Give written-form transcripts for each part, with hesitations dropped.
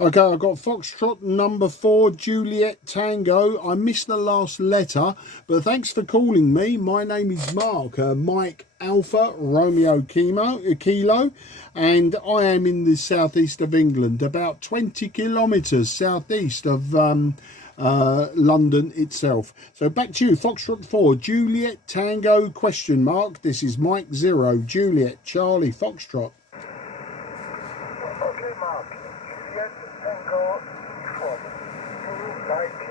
Okay, I've got Foxtrot number 4, Juliet Tango. I missed the last letter, but thanks for calling me. My name is Mark, Mike Alpha Romeo Kilo, and I am in the southeast of England, about 20 kilometres southeast of London itself. So back to you, Foxtrot 4, Juliet Tango, question mark. This is Mike 0, Juliet Charlie Foxtrot. Okay, Mark. Juliet Tango from United.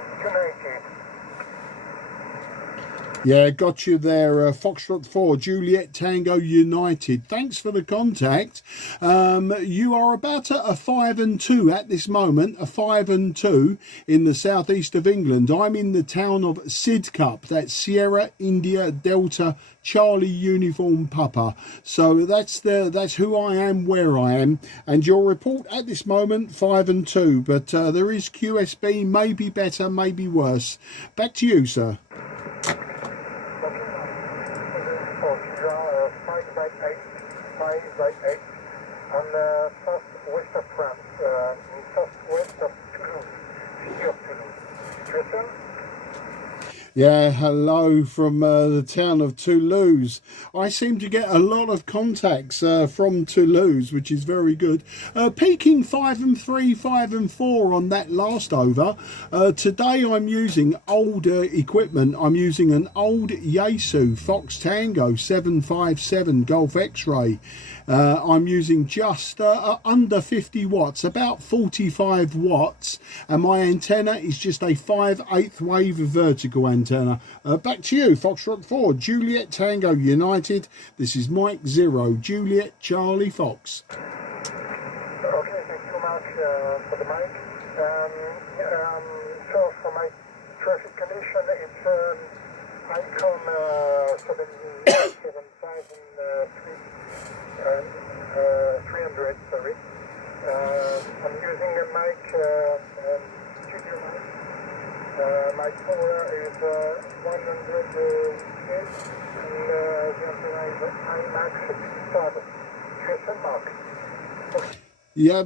Yeah, got you there, Foxtrot 4, Juliet Tango United. Thanks for the contact. You are about a 5 and 2 at this moment, a 5 and 2 in the southeast of England. I'm in the town of Sidcup, that's Sierra India Delta Charlie Uniform Papa. So that's who I am, where I am, and your report at this moment 5 and 2. But there is QSB, maybe better, maybe worse. Back to you, sir. 5/8 on the southwest of France, southwest of Toulouse, city of Toulouse. Listen? Yeah, hello from the town of Toulouse. I seem to get a lot of contacts from Toulouse, which is very good. Peaking 5 and 3, 5 and 4 on that last over. Today I'm using older equipment. I'm using an old Yaesu Fox Tango 757 Golf X-Ray. I'm using just under 50 watts, about 45 watts, and my antenna is just a 5/8 wave vertical antenna. Back to you, Foxtrot 4, Juliet Tango United. This is Mike 0, Juliet Charlie Fox. Okay, thank you, Mark, for the mic. So for my traffic condition, it's ICOM 757 sorry. I'm using a mic, studio mic. My power is 100 Hz, and the antenna is IMAX 7. Question mark. Yeah.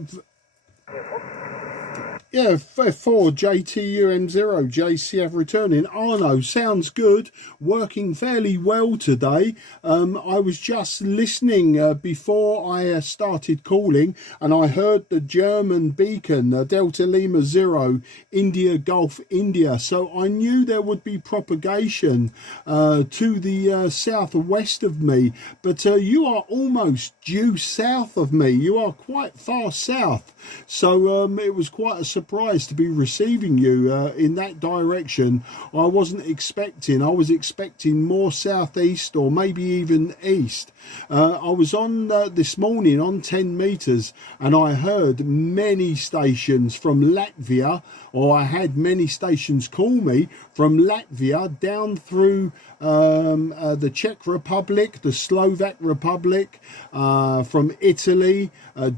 Yeah, 4 JTUM0 JCF returning. Arno, sounds good. Working fairly well today. I was just listening before I started calling, and I heard the German beacon, Delta Lima 0, India Gulf India. So I knew there would be propagation to the southwest of me. But you are almost due south of me. You are quite far south. So it was quite a surprise to be receiving you in that direction. I wasn't expecting. I was expecting more southeast or maybe even east. I was on this morning on 10 meters, and I heard many stations from Latvia, or I had many stations call me from Latvia down through the Czech Republic, the Slovak Republic, from Italy,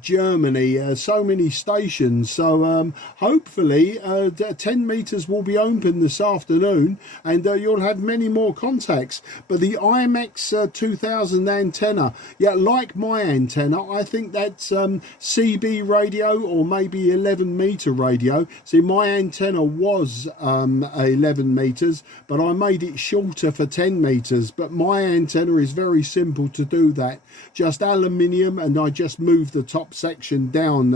Germany, so many stations. So hopefully 10 meters will be open this afternoon, and you'll have many more contacts. But the IMX 2000 antenna, yeah, like my antenna, I think that's CB radio or maybe 11 meter radio. See, my antenna was 11 meters, but I made it shorter for 10 meters. But my antenna is very simple to do that, just aluminium, and I just moved the top section down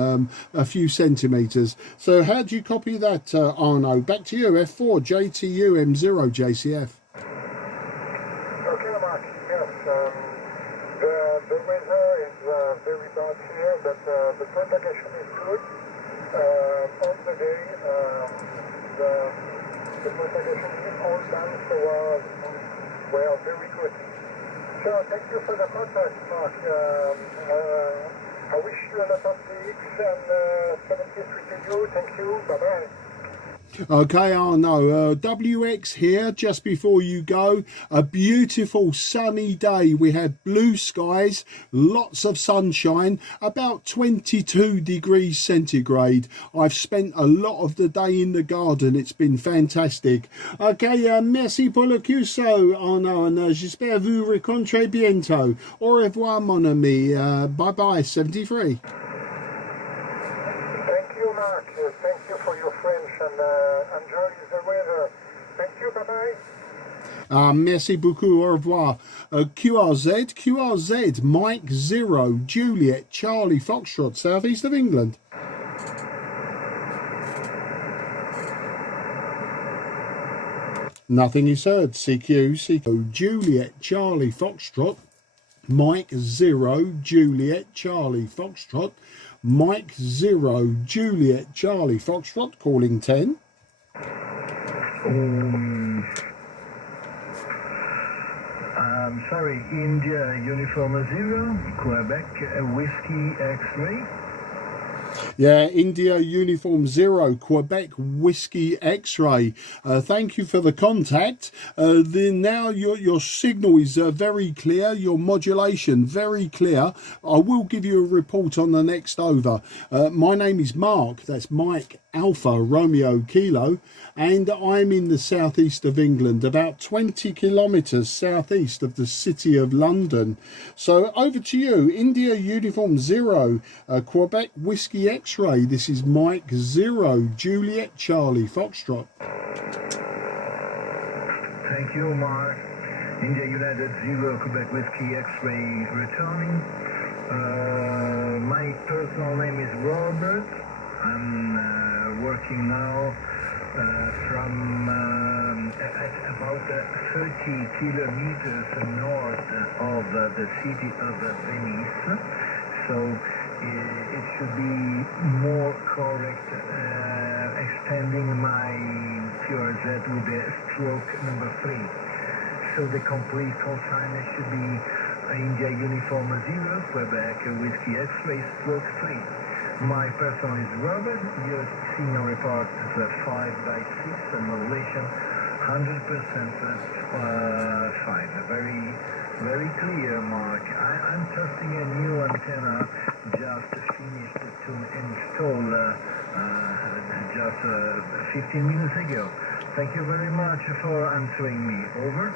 a few centimeters. So how do you copy that, Arno? Back to you, F4 JTU M0 JCF. Okay, Mark. Yes, the weather is very bad here, but the propagation is good. On the day, the propagation is all done, so we are very good. So thank you for the contact, Mark. I wish you a lot of weeks and 73 to you. Thank you. Bye-bye. Okay, Arno, WX here just before you go. A beautiful sunny day. We had blue skies, lots of sunshine, about 22 degrees centigrade. I've spent a lot of the day in the garden. It's been fantastic. Okay, merci pour le curso, Arno, and j'espère vous rencontrer bientôt. Au revoir, mon ami. Bye-bye, 73. Mark. Thank you for your French and enjoy the weather. Thank you. Bye-bye. Merci beaucoup, au revoir. QRZ, Mike 0, Juliet, Charlie, Foxtrot, southeast of England. Nothing is heard. CQ, Juliet, Charlie, Foxtrot, Mike 0, Juliet, Charlie, Foxtrot, Mike 0, Juliet, Charlie, Foxtrot, calling 10. I'm sorry, India Uniform 0, Quebec Whiskey X-ray. Yeah, India Uniform 0, Quebec Whiskey X-ray. Thank you for the contact. Now your signal is very clear, your modulation very clear. I will give you a report on the next over. My name is Mark, that's Mike Alpha Romeo Kilo, and I'm in the southeast of England, about 20 kilometres southeast of the city of London. So over to you, India Uniform 0, Quebec Whiskey X-ray. This is Mike 0, Juliet Charlie Foxtrot. Thank you, Mark. India United 0, Quebec Whiskey X-ray returning. My personal name is Robert. I'm working now from at about 30 kilometers north of the city of Venice. So it should be more correct extending my QRZ with the stroke number 3. So the complete call sign should be India Uniform 0, Quebec Whiskey X-ray stroke 3. My person is Robert. Your signal report is 5/6 and modulation 100% fine. Very clear, Mark. I'm testing a new antenna. Just finished to install just 15 minutes ago. Thank you very much for answering me. Over.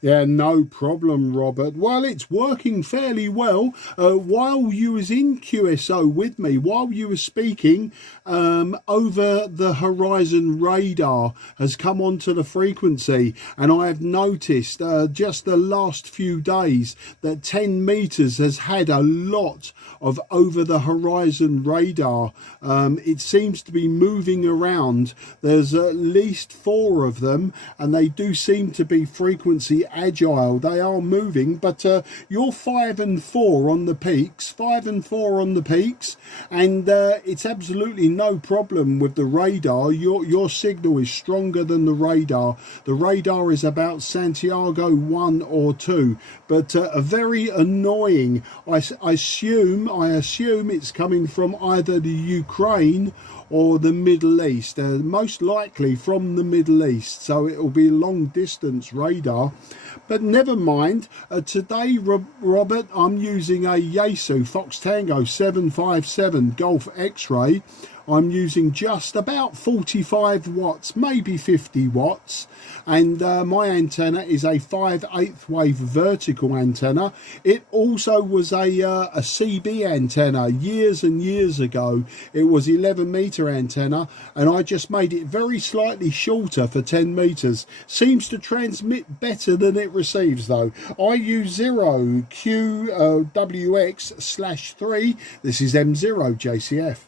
Yeah, no problem, Robert. Well, it's working fairly well. While you was in QSO with me, while you were speaking, over the horizon radar has come onto the frequency, and I have noticed just the last few days that 10 meters has had a lot of over the horizon radar. It seems to be moving around. There's at least 4 of them, and they do seem to be frequency agile. They are moving, but you're 5 and 4 on the peaks, 5 and 4 on the peaks, and it's absolutely no problem with the radar. Your signal is stronger than the radar. The radar is about Santiago 1 or 2, but very annoying. I assume it's coming from either the Ukraine or the Middle East, most likely from the Middle East, so it will be long distance radar. But never mind. Today, Robert, I'm using a Yaesu Fox Tango 757 Golf X-ray. I'm using just about 45 watts, maybe 50 watts, and my antenna is a 5/8 wave vertical antenna. It also was a CB antenna years and years ago. It was 11 meter antenna, and I just made it very slightly shorter for 10 meters. Seems to transmit better than it receives though. IU0 QWX/3. This is M0 JCF.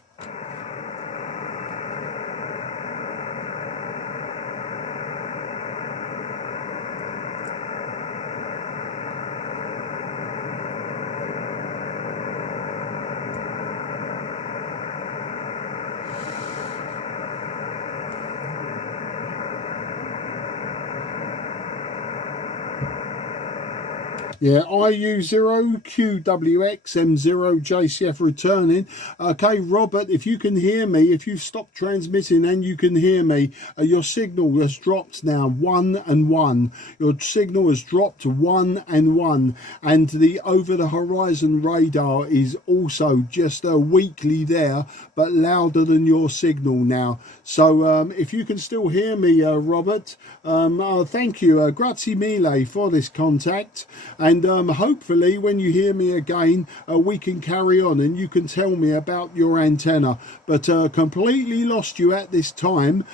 Yeah, IU0 QWX M0 JCF returning. Okay, Robert, if you can hear me, if you've stopped transmitting and you can hear me, your signal has dropped now 1 and 1. Your signal has dropped 1 and 1, and the over the horizon radar is also just weakly there, but louder than your signal now. So if you can still hear me, Robert, thank you, grazie mille for this contact. And and hopefully when you hear me again, we can carry on and you can tell me about your antenna. But completely lost you at this time.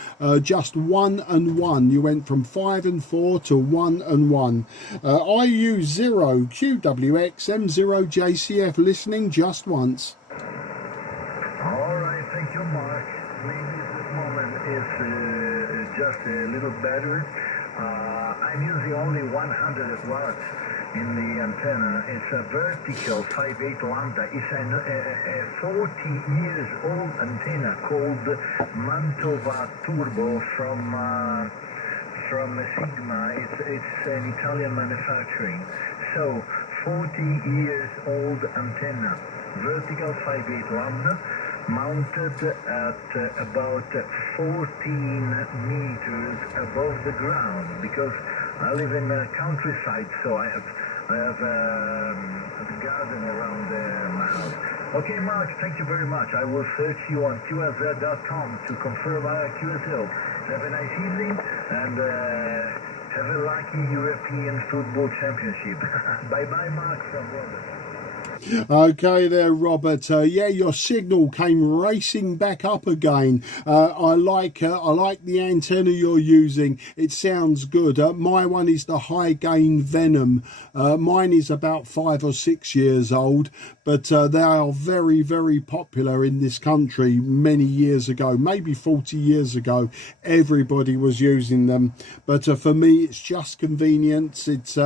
Just 1 and 1. You went from 5 and 4 to 1 and 1. IU0 QWX M0 JCF listening just once. All right, thank you, Mark. Maybe this moment is just a little better. I'm using only 100 watts in the antenna. It's a vertical 5.8 lambda. It's a 40 years old antenna called Mantova Turbo from Sigma. It's an Italian manufacturing. So 40 years old antenna, vertical 5.8 lambda, mounted at about 14 meters above the ground, because I live in the countryside, so I have a garden around my house. Okay, Mark, thank you very much. I will search you on QSL.com to confirm our QSL. Have a nice evening, and have a lucky European Football Championship. Bye-bye, Mark from Robert. Okay there, Robert. Yeah, your signal came racing back up again. I like the antenna you're using. It sounds good. My one is the high gain Venom. Mine is about 5 or 6 years old, but they are very, very popular in this country. Many years ago, maybe 40 years ago, everybody was using them. But for me, it's just convenience. It's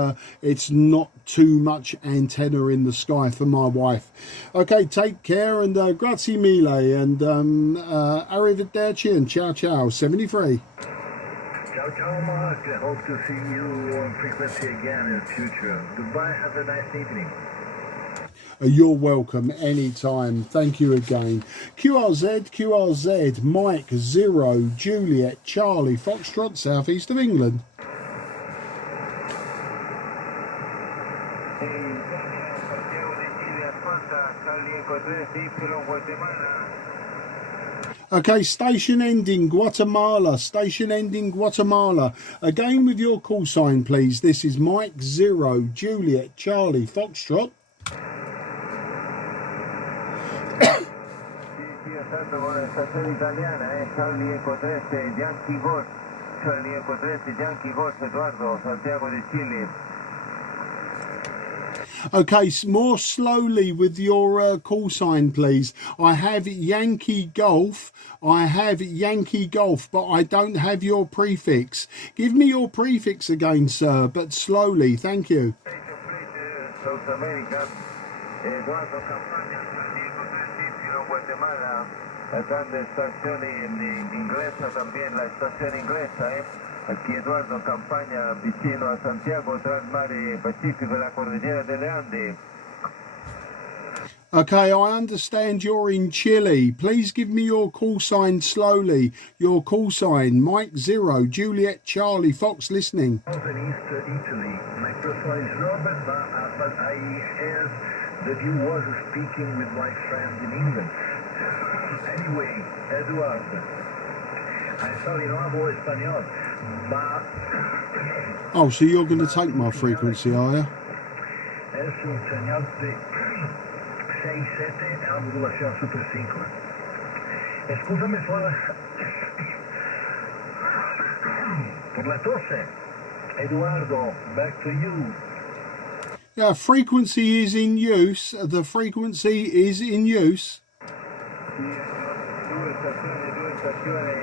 not too much antenna in the sky for my wife. Okay, take care, and grazie mille, and arrivederci and ciao ciao. 73. Ciao, ciao, Mark. I hope to see you on frequency again in the future. Goodbye. Have a nice evening. You're welcome anytime. Thank you again. QRZ, Mike 0 Juliet Charlie Foxtrot, southeast of England. Okay, station ending Guatemala, station ending Guatemala. Again with your call sign, please. This is Mike 0 Juliet Charlie Foxtrot. Charlie Eco 13 Yankee Golf, Charlie Eco 13 Yankee Golf, Eduardo, Santiago de Chile. Okay, more slowly with your call sign, please. I have Yankee Golf, but I don't have your prefix. Give me your prefix again, sir, but slowly. Thank you. South America, Eduardo Campaña, Charlie Eco 13, Guatemala. Grande estación inglesa también, la estación inglesa, Aquí Eduardo Campaña, vicino a Santiago, tras mare Pacífico, la cordillera delle Andes. Okay, I understand you're in Chile. Please give me your call sign slowly. Your call sign, Mike 0 Juliet Charlie Fox listening. In East Italy, my first one is Robert, but I heard that you was speaking with my friend in England. Anyway, Eduardo, I'm sorry, no hablo español, but... Oh, so you're going to take my frequency, are you? Es un señal de 6-7 a modulación Super 5. Escúchame por la tose. Eduardo, back to you. Yeah, frequency is in use. The frequency is in use. Due stazioni,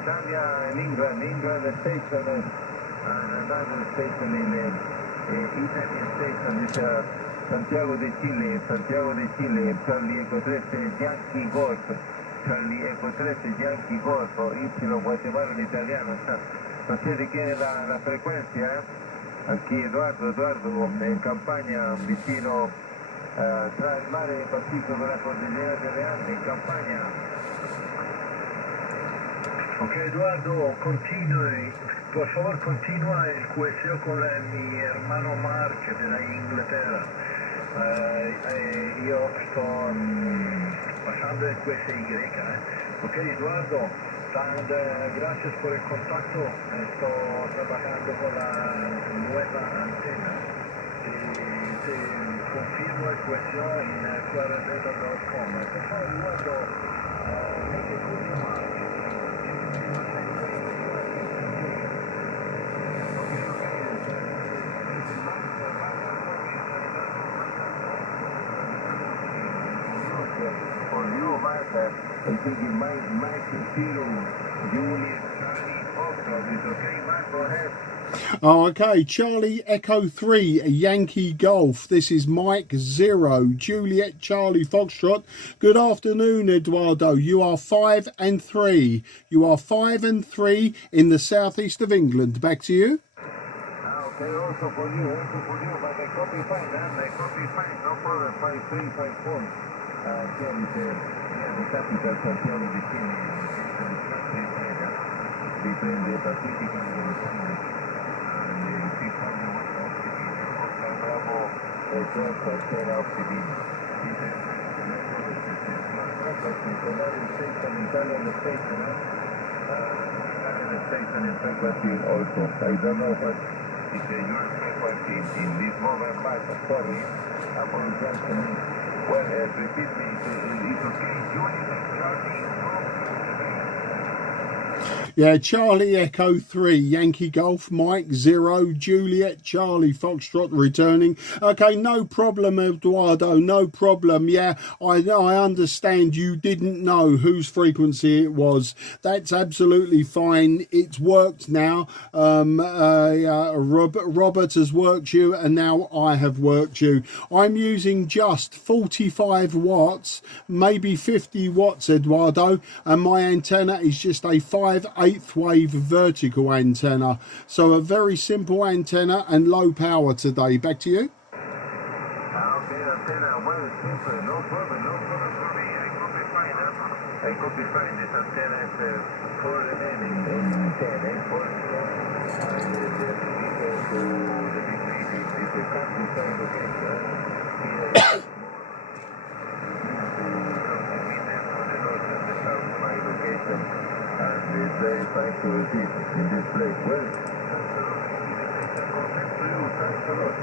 Italia and England station, another station in Italian station is Santiago de Chile, Charlie Eco 13, Yankee Golf, Charlie Eco 13, Yankee Golf, Y Guatemala en italiano, no sé de quién es la frecuencia, Aquí Eduardo en campaña, vicino tra il mare Pacífico de la cordillera delle Andes, in campagna. Ok, Eduardo, continui, por favor continua el QSO con mi hermano Mark de la Inglaterra. Io sto pasando el QSY. Ok, Eduardo, gracias por el contacto. Estoy trabajando con la nueva antena. confirmo equación en claradata.com. For you, Martha, I'm thinking Mike Zero, Juliet, Charlie, Foxtrot. Is okay, Mark? Go ahead. Oh, okay, Charlie Echo 3, Yankee Golf. This is Mike 0, Juliet Charlie Foxtrot. Good afternoon, Eduardo. You are 5 and 3. You are 5 and 3 in the southeast of England. Back to you. Okay, also for you, but I copy fine, no problem, 5354. Here is the capital station between the Pacific and the Oceanic. Also, I don't know what is your frequency in this moment, but sorry, apologize to me. Well, repeat me, it's okay. Yeah, Charlie Echo 3, Yankee Golf, Mike 0, Juliet Charlie Foxtrot returning. Okay, no problem, Eduardo, no problem. Yeah, I understand you didn't know whose frequency it was. That's absolutely fine. It's worked now. Robert has worked you, and now I have worked you. I'm using just 45 watts, maybe 50 watts, Eduardo, and my antenna is just a 5/8 wave vertical antenna, so a very simple antenna and low power today. Back to you. Okay, antenna, well, simple, no problem for me. I copy fine. This antenna is 4 mm in 10, and the countryside location here. And it's very fine to receive in this place. Well, thanks a lot.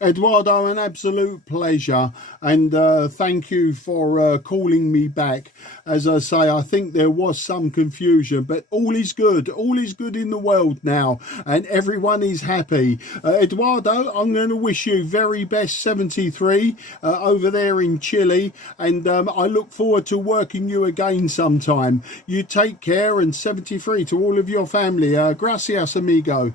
Eduardo, an absolute pleasure, and thank you for calling me back. As I say, I think there was some confusion, but all is good in the world now, and everyone is happy. Eduardo, I'm going to wish you very best 73 over there in Chile, and I look forward to working you again sometime. You take care, and 73 to all of your family. Gracias, amigo.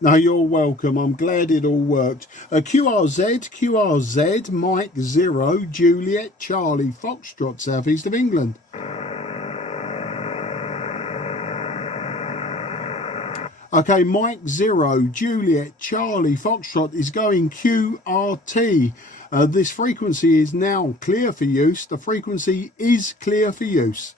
No, you're welcome. I'm glad it all worked. QRZ, Mike 0, Juliet Charlie Foxtrot, southeast of England. Okay, Mike 0, Juliet Charlie Foxtrot is going QRT. This frequency is now clear for use. The frequency is clear for use.